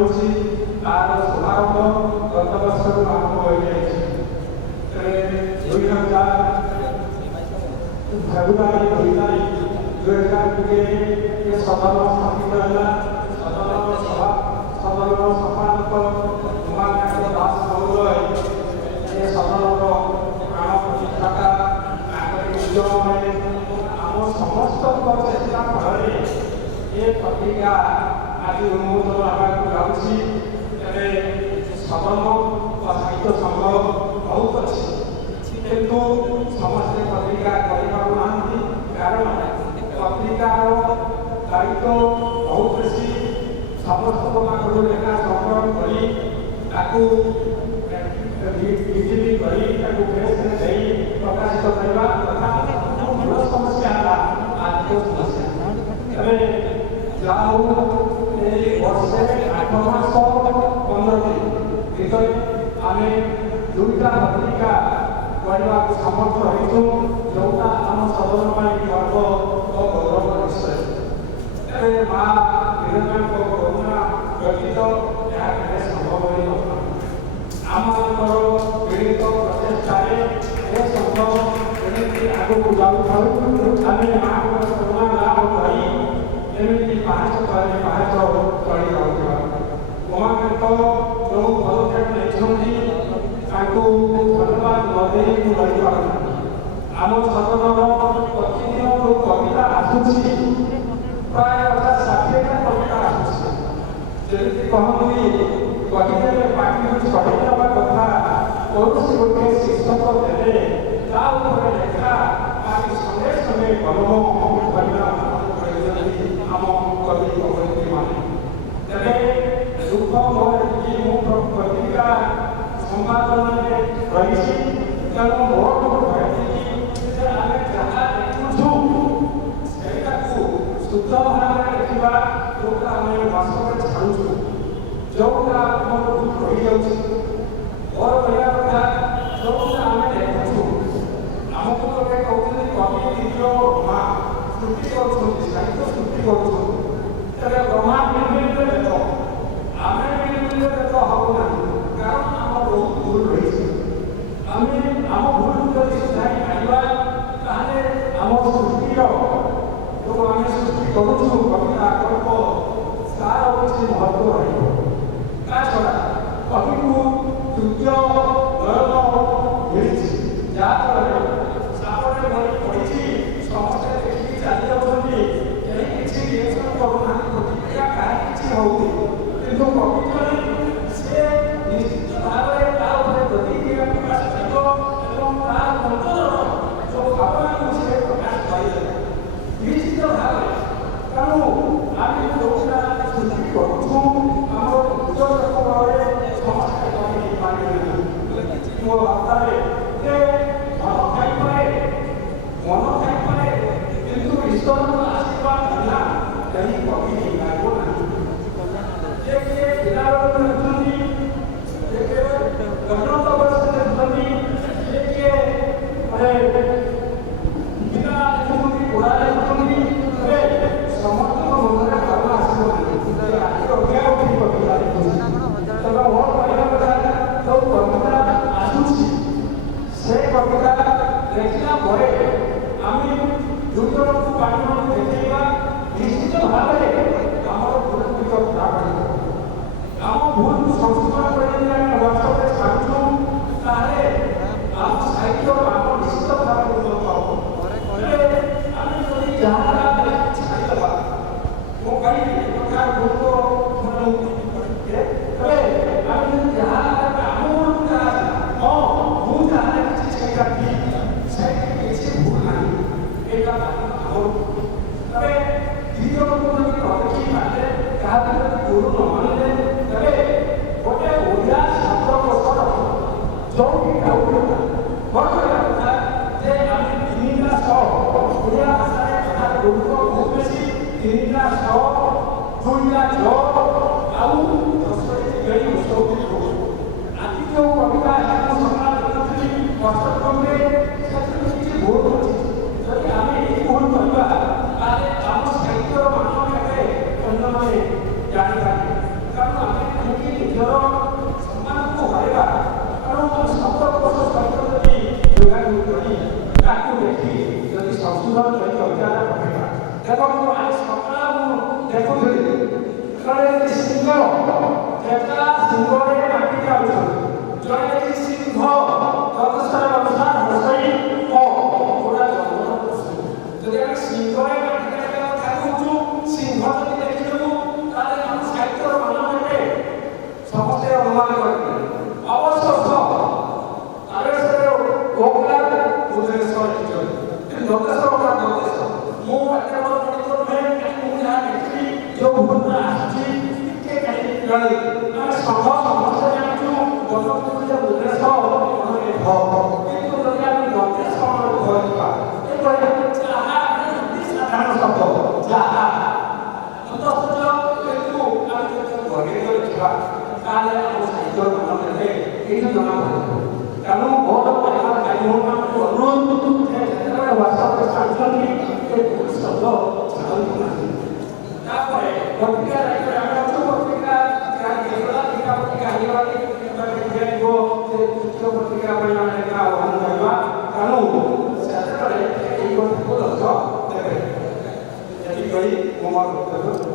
ହେଉଛି ତାର ଶୁଭାରମ୍ଭ ଗତ ବର୍ଷରୁ ଆରମ୍ଭ ହୋଇଯାଇଛି। ତେବେ 2000 ଫେବୃଆରୀ 2 ତାରିଖ 2020 ସଦନ ସ୍ଥାପିତ ହେଲା। ସଦନର ସଭାପତି ଉମାକାନ୍ତ ଦାସ ମହୋଦୟ ଏ ସଦନର ପ୍ରାଣ ପ୍ରତିଷ୍ଠାତା। ତାଙ୍କରି ଉଦ୍ୟମରେ ଆମ ସମସ୍ତଙ୍କ ଚେଷ୍ଟା ଫଳରେ ଏ ପତ୍ରିକା ଆଜି ଉନ୍ମୋଚନ ହେବାକୁ ଯାଉଛି। ତେବେ ସଦନ ବା ସାହିତ୍ୟ ସଂଘ ବହୁତ ଅଛି, କିନ୍ତୁ ସମସ୍ତେ ପତ୍ରିକା କରିପାରୁନାହାନ୍ତି। କାରଣ ପତ୍ରିକାର ଦାୟିତ୍ୱ ବହୁତ ବେଶୀ। ସମସ୍ତଙ୍କ ପାଖରୁ ଲେଖା ସଂଗ୍ରହ କରି ତାକୁ ବିକ୍ରି କରି ତାକୁ ପ୍ରେସରେ ଦେଇ ପ୍ରକାଶିତ କରିବା ତଥା ମୂଳ ସମସ୍ୟା ହେଲା ଆର୍ଥିକ ସମସ୍ୟା। ତେବେ ଯାହା ହଉ ଏଇ ବର୍ଷେ 8 ମାସ 15 ଦିନ ଭିତରେ ଆମେ 2ଟା ପତ୍ରିକା କରିବାକୁ ସମର୍ଥ ହୋଇଛୁ, ଯେଉଁଟା ଆମ ସଦନ ପାଇଁ ଗର୍ବ ଓ ଗୌରବର ବିଷୟ। ତେବେ ମା ବିରଜାଙ୍କ କରୁଣା ବ୍ୟତୀତ ଏହା କେବେ ସମ୍ଭବ ହୋଇନଥିଲା। ଆମମାନଙ୍କର ମିଳିତ ପ୍ରଚେଷ୍ଟାରେ ଏ ସଂଘ ଏମିତି ଆଗକୁ ଯାଉଥାଉ। ଆମେ ମାଙ୍କର କରୁଣା ଲାଭ କରି ଏମିତି ପାହାଚ ତଳେ ପାହାଚ ଚଳି ଯାଉଥିବା। ଉମାକାନ୍ତ ଯେଉଁ ପଦକ୍ଷେପ ନେଇଛନ୍ତି ତାଙ୍କୁ ଧନ୍ୟବାଦ ନ ଦେଇ ମୁଁ ରହିପାରୁନାହିଁ। ଆମ ସଦନର ପ୍ରତିଦିନ ଯେଉଁ କବିତା ଆସୁଛି ପ୍ରାୟ 60ଟା କବିତା ଆସୁଛି। ଯେମିତି କହନ୍ତି କବିତାରେ ପାଟିରୁ ଛଡ଼େଇ ନେବା କଥା କୌଣସି ଗୋଟିଏ ଶିକ୍ଷକ ଦେଲେ ତା ଉପରେ ଲେଖା ପାଟି ସଙ୍ଗେ ସଙ୍ଗେ କଲମ କରିବା କରିଛନ୍ତି ଆମ କବି କବୟିତ୍ରୀମାନେ। ତେବେ ଦୁଃଖ ମୋର କି ମୁଁ ପତ୍ରିକା ସମ୍ପାଦନରେ ରହିଛି, ତେଣୁ ମୋର ଭାବିକି ଯେ ଆମେ ଯାହା ଲେଖୁଛୁ ସେଇଟାକୁ ଶୁଦ୍ଧ ଭାବରେ ଲେଖିବା, ଯେଉଁଟା ଆମେ ବାସ୍ତବରେ ଛାଡ଼ୁଛୁ, ଯେଉଁଟା ଆମର ଭୁଲ ରହିଯାଉଛି। ମୋର କହିବା କଥା ଯେଉଁଟା ଆମେ ଲେଖୁଛୁ, ଆମକୁ ଲୋକେ କହୁଛନ୍ତି କବି ନିଜ ମା ସୃଷ୍ଟି କରୁଛନ୍ତି, ସାହିତ୍ୟ ସୃଷ୍ଟି କରୁଛନ୍ତି। ତେବେ ବ୍ରହ୍ମା ନିର୍ମିତ ବେଦ, ଆମେ ନିର୍ମିତ ବେଦ ହବ ନାହିଁ, କାରଣ ଆମର ବହୁତ ଭୁଲ ରହିଛି। ଆମେ ଆମ ଭୁଲ ଯଦି ସୁଧାରି ଆଣିବା ତାହେଲେ ଆମ ସୃଷ୍ଟିର ଯେଉଁ ଆମେ ସୃଷ୍ଟି କରୁଛୁ କବିତା ଗଳ୍ପ ତାର କିଛି ମହତ୍ଵ ରହିବ। ତା ଛଡ଼ା କବିକୁ ତୃତୀୟ ନୟନ ମିଳିଛି, ଯାହାଫଳରେ ସାପଟେ ଧରି ପଡ଼ିଛି, ସମସ୍ତେ ଦେଖିକି ଚାଲି ଯାଉଛନ୍ତି, କେହି କିଛି ରିଏକ୍ସନ୍ କରୁନାହାନ୍ତି, ପ୍ରତିକ୍ରିୟା କାହାର କିଛି ହେଉନି। କିନ୍ତୁ କବିତାରେ ସେ ନିଶ୍ଚିତ ଭାବରେ ତା ଉପରେ ପ୍ରତିକ୍ରିୟା ପ୍ରକାଶ କରିବ ଏବଂ ତା ଅନ୍ତରର ଯେଉଁ ଭାବନାକୁ ସେ ପ୍ରକାଶ କରିଦେବ ନିଶ୍ଚିତ ଭାବରେ। ତେଣୁ ଆମେ ଯେଉଁଟା ସୃଷ୍ଟି କରୁଛୁ ଆମର ଉଚ୍ଚ ରକମରେ ସମସ୍ତେ କରିପାରିବେ। ମୋ ବାର୍ତ୍ତାରେ ଯେ ମନ ଥାଇପାରେ କିନ୍ତୁ ଈଶ୍ୱରଙ୍କ ଆଶୀର୍ବାଦ ବିନା କେହି କବି ହେଇପାରିବ ନାହିଁ। ଯେ କିଏ ପିଲାବେଳକୁ ଲେଖୁଛନ୍ତି, ଯେ କିଏ ଉନ୍ନତ ବୟସରେ ଲେଖୁଛନ୍ତି, ଯେ କିଏ ପିଲା ଲେଖୁଛନ୍ତି, ବୁଢ଼ା ଲେଖୁଛନ୍ତି, ତେବେ ସମସ୍ତଙ୍କ ମନରେ ଭାବନା ଆସିବ ନାହିଁ ଆଜି ଅଜ୍ଞା ଉଠି କବିତା ଲେଖୁଛି। ତେବେ ମୋର କହିବା କଥା ଯେଉଁ କବିତା ଆସୁଛି ସେ କବିତା ଲେଖିଲା ପରେ ଆମେ 2 ଜଣଙ୍କୁ 5 ଜଣଙ୍କୁ ଦେଖେଇବା, ନିଶ୍ଚିତ ଭାବରେ ଆମର ଭୁଲଗୁଡ଼ିକ ଧରା ପଡ଼ିବ। ଆମ ଭୁଲକୁ ସଂଶୋଧନ କରି ଆମେ ବାସ୍ତବରେ ଛାଡ଼ୁଛୁ, ତାହେଲେ ଆମ ସାହିତ୍ୟ ଆମ ନିଶ୍ଚିତ ଭାବରେ ଉନ୍ନତ ହେବ। ଆମେ ଯଦି ଯାହା ଛାଡ଼ିଦେବା, ମୁଁ କହିବି କଥା ଗୁରୁତ୍ୱ ତେବେ ଆମେ ଯଦି ଯାହା ଆମ ମନକୁ ଯାହା ହଁ ମୁଁ ଯାହା ଲେଖିଛି ସେଇଟା ଠିକ୍, ସେଇଠି କିଛି ଭୁଲ ନାହିଁ, ଏଇଟା ଆମର। ତେବେ 2 ଜଣଙ୍କୁ ଯଦି ନ ଦେଖି ପାରିଲେ, କାହାକୁ ଯଦି ଗୁରୁ ନ ମାନିଲେ, ତେବେ ଗୋଟେ ଓଡ଼ିଆ ଶବ୍ଦକୋଷର ଯେଉଁଠି ଠାଉଟା ମୋର କହିବା କଥା ଯେ ଆମେ 3ଟା ଶ ଓଡ଼ିଆ ଭାଷାରେ କଥା ଗୁରୁତ୍ୱ ବହୁତ ବେଶୀ। 3ଟା ଶ 2ଟା ଜ ଆଉ 10ଟି ଗେଳି ଉତ୍ସବଟି କହୁଛୁ। ଆଜି ଯେଉଁ କବିତା ମୁଁ ସକାଳ ଦେଖୁଥିଲି କଷ୍ଟକ୍ରମରେ ସେଥିରେ କିଛି ଭୁଲ ଅଛି। ଯଦି ଆମେ ଏହି ଭୁଲ କରିବା ତାହେଲେ ଆମ ସାହିତ୍ୟର ମାନ କେବେ ଅନ୍ୟମାନେ ଜାଣିପାରିବେ। କାରଣ ଆମେ ସିଂହରେ ମାଟି ଯାଉଛନ୍ତି ଜଣେ ସିଂହ ଯଥେଷ୍ଟ ଅନୁସାର ରୋଷେଇ ପୁରା ଯଦି ଆମେ ସିଂହରେ ମାଟି କାଟିବା କଥା କହୁଛୁ ସିଂହ ଯଦି ଦେଖିଦେବୁ ତାହେଲେ ଆମ ସାହିତ୍ୟର ମାନ ନେବେ ସମସ୍ତେ ଅନୁମାନ କରିବେ ଅବଶ୍ୟ ତାରେଶ୍ୱର ଗୋପଲା ବୁଧେଶ୍ୱର ଲେଖିଛନ୍ତି ଦନ୍ତେଶ୍ୱର ବା ଦନ୍ତେଶ୍ୱର ମୁଁ ଏତେ ବଡ଼ ପଣ୍ଡିତ ନୁହେଁ ମୁଁ ଯାହା ଦେଖିଲି ଯେଉଁ ଭୁବନ ଆସିଛି ଟିକେ କାହିଁକି ଜଣେ ଆମେ ସମସ୍ତେ ଜାଣିଛୁ ଗଣତନ୍ତ୍ର ବୁଧେଶ୍ୱର କିନ୍ତୁ ଯଦି ଆମେ ଦନ୍ତେଶ୍ୱର ଧରିବା ସାଧାରଣ ଶବ୍ଦ ଯାହା ଅନ୍ତଃ କିନ୍ତୁ ଆମେ ଯଦି ବର୍ଗୀୟ ଦେଖିବା ତାହେଲେ ଆମ ସାହିତ୍ୟ ମାନ ନେଲେ ଏଇଠି ଜଣାପଡ଼ିବ ତେଣୁ ବହୁତ ପରିବାର ଭାଇ ଭଉଣୀମାନଙ୍କୁ ଅନୁରୋଧ ଯେ ଯେତେବେଳେ ହ୍ୱାଟ୍ସଆପ୍ରେ ଛାଡ଼ୁଛନ୍ତି ଏ ଶବ୍ଦ ଛାଡ଼ନ୍ତୁ ନାହିଁ ତାପରେ ପତ୍ରିକା ଦାୟିତ୍ୱରେ ଆମେ ଅଛୁ ପତ୍ରିକା ତିଆରି ହେଇଗଲା ଦିଟା ପତ୍ରିକା ହେଇଗଲାଣି ଦିଆଯିବ ଯେ ତୃତୀୟ ପତ୍ରିକା ପାଇଁ ଆମେ ଲେଖା ଆହ୍ୱାନ କରିବା ତେଣୁ ସେତେବେଳେ ଏଇ କଥାକୁ ଲକ୍ଷ୍ୟ ଦେବେ ଏତିକି କହି ମୁଁ ମୋର ବକ୍ତବ୍ୟ